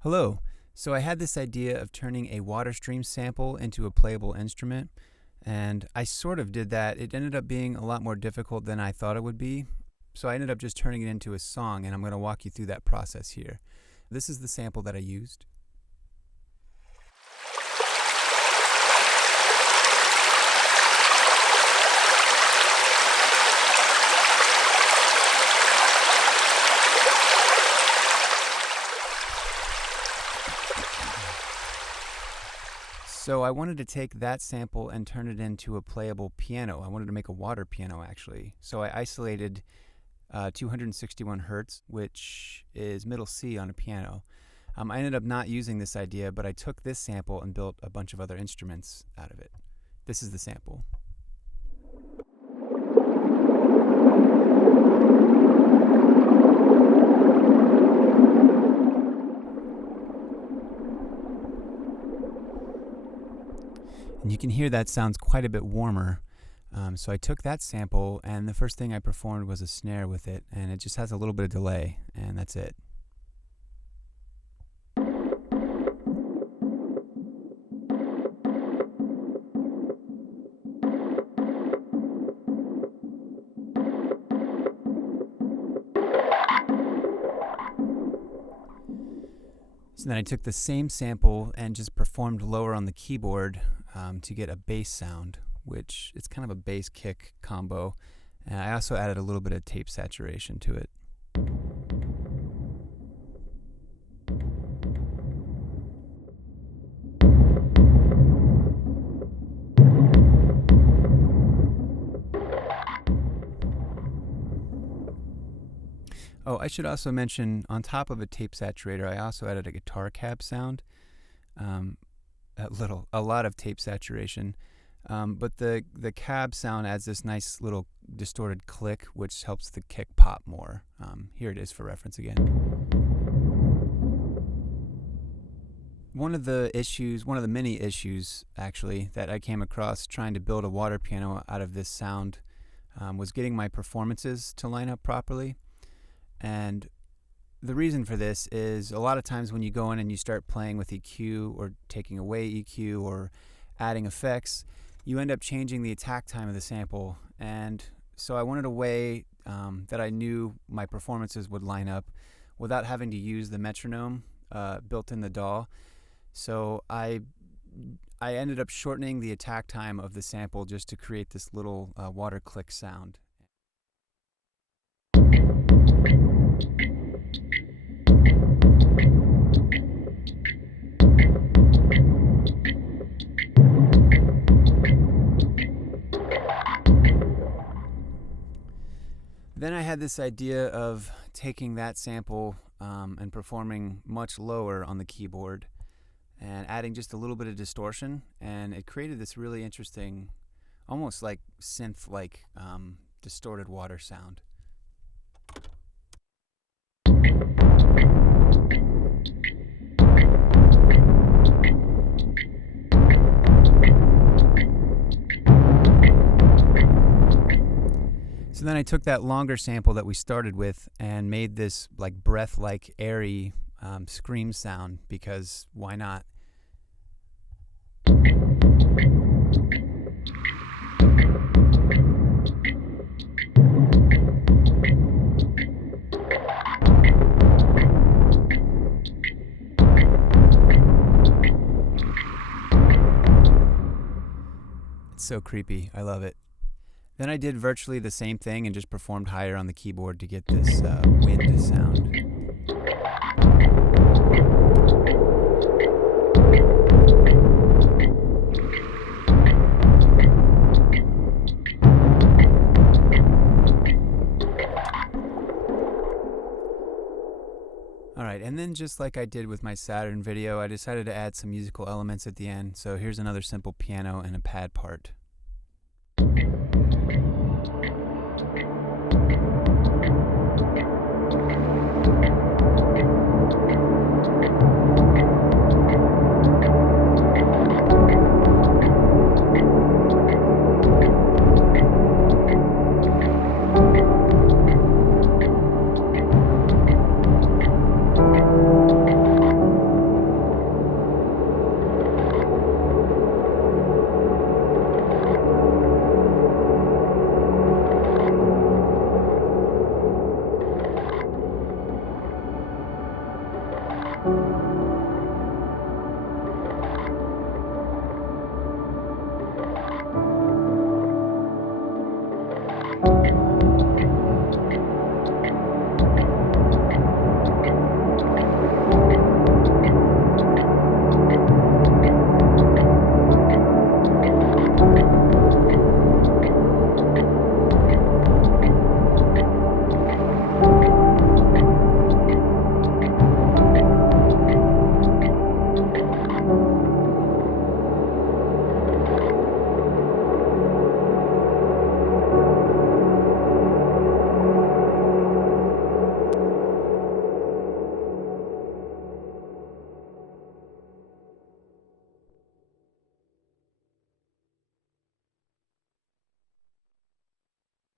Hello. So I had this idea of turning a water stream sample into a playable instrument, and I sort of did that. It ended up being a lot more difficult than I thought it would be. So I ended up just turning it into a song, and I'm going to walk you through that process here. This is the sample that I used. So I wanted to take that sample and turn it into a playable piano. I wanted to make a water piano, actually. So I isolated 261 hertz, which is middle C on a piano. I ended up not using this idea, but I took this sample and built a bunch of other instruments out of it. This is the sample. And you can hear that sounds quite a bit warmer. So I took that sample, and the first thing I performed was a snare with it, and it just has a little bit of delay, and that's it. So then I took the same sample and just performed lower on the keyboard to get a bass sound, which it's kind of a bass kick combo. And I also added a little bit of tape saturation to it. Oh, I should also mention, on top of a tape saturator, I also added a guitar cab sound. A lot of tape saturation. But the cab sound adds this nice little distorted click, which helps the kick pop more. Here it is for reference again. One of the many issues, actually, that I came across trying to build a water piano out of this sound was getting my performances to line up properly. And the reason for this is a lot of times when you go in and you start playing with EQ or taking away EQ or adding effects, you end up changing the attack time of the sample. And so I wanted a way that I knew my performances would line up without having to use the metronome built in the DAW. So I ended up shortening the attack time of the sample just to create this little water click sound. Then I had this idea of taking that sample and performing much lower on the keyboard and adding just a little bit of distortion, and it created this really interesting, almost like synth-like distorted water sound. So then I took that longer sample that we started with and made this like breath-like, airy scream sound, because why not? It's so creepy. I love it. Then I did virtually the same thing and just performed higher on the keyboard to get this wind sound. Alright, and then just like I did with my Saturn video, I decided to add some musical elements at the end. So here's another simple piano and a pad part.